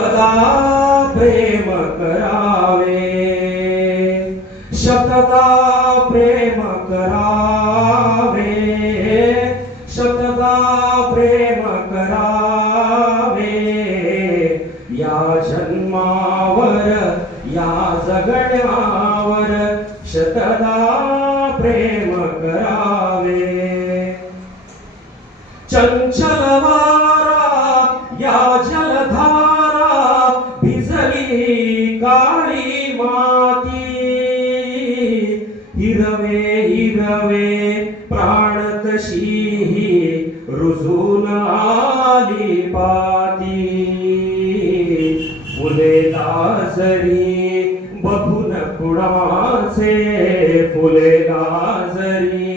सदा प्रेम करावे, शतदा प्रेम करावे, शतदा प्रेम करावे. या जन्मावर या जगण्यावर शतदा प्रेम करावे. चंचल वारा या जलधारा भिजली काळी माती. हिरवे हिरवे प्राण तशी रुजून आली पाती. फुले लाजरी बघून कुणाचे, फुले लाजरी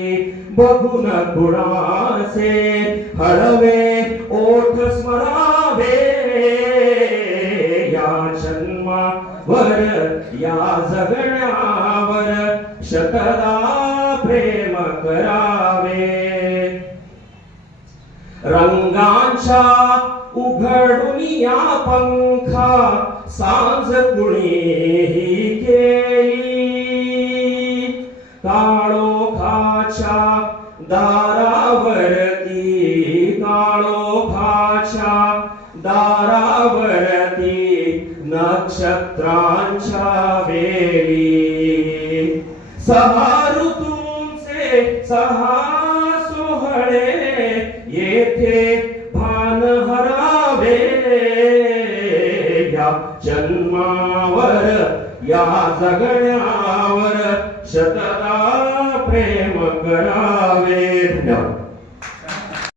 बघून कुणाचे. हळवे ओठ स्मरावे, या जन्मावर या जगण्यावर शतदा प्रेम करावे. रंगांच्या उघडून या पंखा सांज कुणीही केली. काळोखाच्या दारावरती, काळोखाच्या दारावरती नक्षत्रांच्या वेळी. सहा ऋतूंचे सहा सोहळे येथे भान हरावे. या जन्मावर या जगण्यावर शतदा प्रेम करावे.